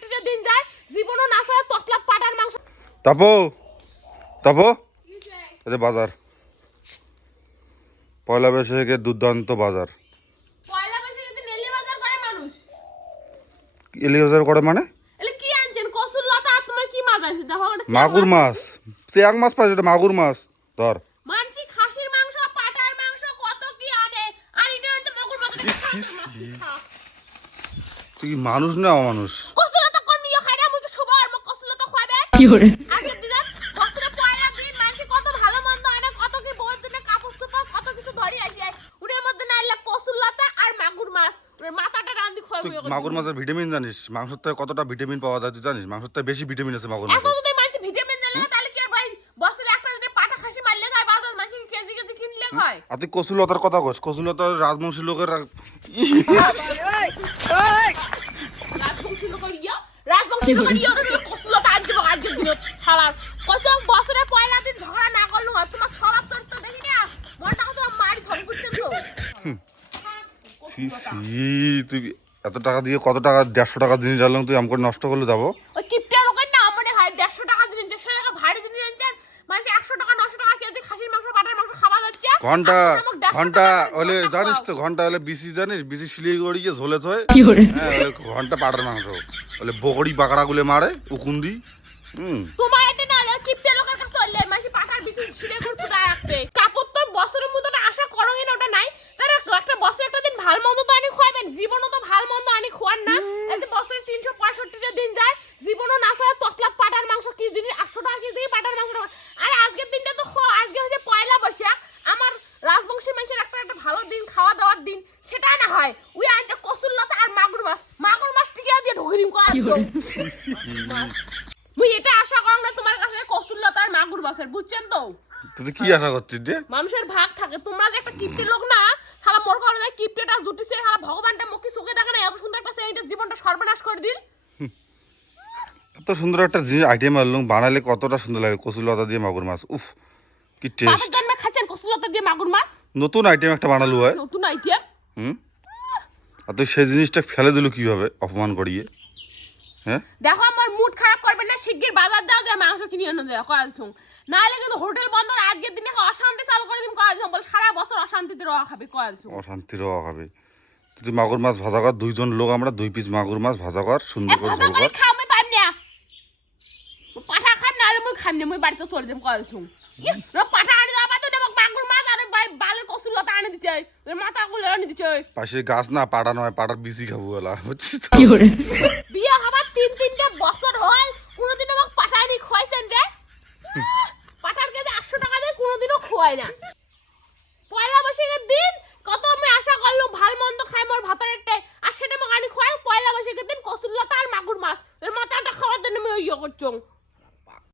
প্রতিটা দিন যায় জীবনও না ছাড়া তসলা পাটার মাংস। তাপো তাপো। বাজার। পয়লা বৈশাখে দুর্দান্ত বাজার। পয়লা বৈশাখে নেলি বাজার করে মানুষ। এলি বাজার করে মানে? কি আনছেন? কসুর লতা তোমার কি মাছ আনছে দেখো মাগুর মাছ। চেয়াং মাছ পাইছে এটা মাগুর মাছ। ধর। খাসির মাংস পাটার মাংস কত কি আনে? আর এটা হচ্ছে মাগুর মাছ তুই মানুষ না মানুষ কি hore আগের দিনে বছরে পয়লা দিন মানসি কত ভালো মন্দ আনে কত কি বউয়ের জন্য কাপড় চোপড় কত কিছু ধরে আসে উড়ের মধ্যে না এলে কসুর লতা আর মাগুর মাছের ভিটামিন জানিস? মাংসের থেকে কতটা ভিটামিন পাওয়া যায় তুই জানিস? মাংসের থেকে বেশি ভিটামিন আছে মাগুর এত মাছে যদি ভিটামিন তাহলে কি আর ভাই? বছরে একটা যদি পাটা খাসি মারলে হয় বাজার মানসি কেজি কেজি কিনলে হয় আর তুই কচুলতার কথা কস? কচুলতার রাজবংশী লোকের রাজবংশী লোকের ইয়া? রাজবংশী লোকের ইয়া তো কসলতা আজ দিব আজকের দিনে হালার কসম বছরে পয়লা দিন ঝগড়া না করল হয় তোমার সরাব চরিত্র দেখি না মনটা কত মারি ধরে বুঝছেন তো ছি, তুই এত টাকা দিয়ে কত টাকা দেড়শো টাকা জিনিস তুই আমাকে নষ্ট করলে যাব? ওই কিপটা লোকের না মনে হয় দেড়শো টাকা দিন দেড়শো টাকা ভারী দিন জানছেন মানুষ একশো টাকা নশো টাকা কেজি খাসির মাংস পাটার মাংস খাওয়া যাচ্ছে ঘণ্টা আর তুমি আমাকে 150 ঘণ্টা হলে জানিস তো ঘণ্টা হলে বিসি জানিস বিসি শিলিগুড়ি গিয়ে ঝোলে থয়। হ্যাঁ ঘণ্টা পাটার মাংস। হলে বকড়ি বাকড়া গুলে মারে উকুন্দি হুম। তোমার না লোকের কাছে হলে পাটার করতে রাখতে কাপড় তো বছরের মতো তো আশা করো না ওটা নাই তারা একটা বছর একটা দিন ভালো মন্দ তো আনি খোয়াবেন জীবনও তো ভালো মন্দ আনি খোয়ান না এতে বছরে তিনশো পঁয়ষট্টিটা দিন যায় জীবনও না ছাড়া তসলাপ পাটার মাংস কি জিনিস আটশো টাকা কেজি পাটার মাংস আর আজকের দিনটা তো খো আজকে হচ্ছে পয়লা বৈশাখ আমার রাজবংশী মানুষের একটা একটা ভালো দিন খাওয়া দাওয়ার দিন সেটা না হয়। উই কসুর লতা আর মাগুর মাছ মাগুর মাছ টিকে দিয়ে ঢুকে দিন কয়া কি মুই এটা আশা করং না তোমার কাছে কসুল্লতা আর মাগুর মাছের বুঝছেন তো? তুই কি আশা করছিস রে মানুষের ভাগ থাকে। তোমরা যে একটা কিপ্টে লোক না তাহলে মোর কারণে যায় কিপ্টেটা জুটিছে তাহলে ভগবানটা মুখে চোখে দেখে না এত সুন্দর একটা সেইটা জীবনটা সর্বনাশ করে দিন এত সুন্দর একটা জিনিস আইটেম আনলাম বানালে কতটা সুন্দর লাগে কচুলতা দিয়ে মাগুর মাছ। উফ কি টেস্ট জন্মে খাচ্ছেন কসুল্লতা দিয়ে মাগুর মাছ? নতুন আইটেম একটা বানালো হয়। নতুন আইটেম হুম? আর তুই সেই জিনিসটা ফেলে দিল কীভাবে? অপমান করিয়ে। হ্যাঁ? দেখো আমার মুড খারাপ করবে না শিগগির বাজার যাও যে মাংস কিনে এনে দেয় কয়াল ছুং নাহলে কিন্তু হোটেল বন্ধ আজকের দিনে অশান্তি চালু করে দিন কয়াল বল সারা বছর অশান্তিতে রওয়া খাবে কয়াল ছুং অশান্তির অভাবে তুই মাগুর মাছ ভাজা কর দুইজন লোক আমরা দুই পিস মাগুর মাছ ভাজা কর সুন্দর করে ভাজা ঝোল কর খাও আমি পাইম না। পাঠা খান নাহলে মুই খাম না মুই বাড়িতে চলে যাম কয়াল ছুং পাঠা আনি যাবা তো দেবক মাগুর মাছ আর ওই বাই- বালের আনি দিছে ওর মাথা গুলো আনি দিছে পাশে গাছ না পাড়া নয় পাড়ার বিচি খাব বলা বুঝছিস তো? কি hore বিয়ে হবার তিন তিনটা বছর হয় কোনোদিন আমাকে পাঠানি খোয়াইছেন রে? পাঠার কাছে আটশো টাকা দিয়ে কোনোদিনও খোয়াই না। পয়লা বৈশাখের দিন কত আমি আশা করলাম ভালো মন্দ খাই মোর ভাতার একটাই আর সেটা আমাকে আনি খোয়াই পয়লা বৈশাখের দিন কসুল্লতা আর মাগুর মাছ। এর মাথাটা খাওয়ার জন্য আমি ইয়ে করছ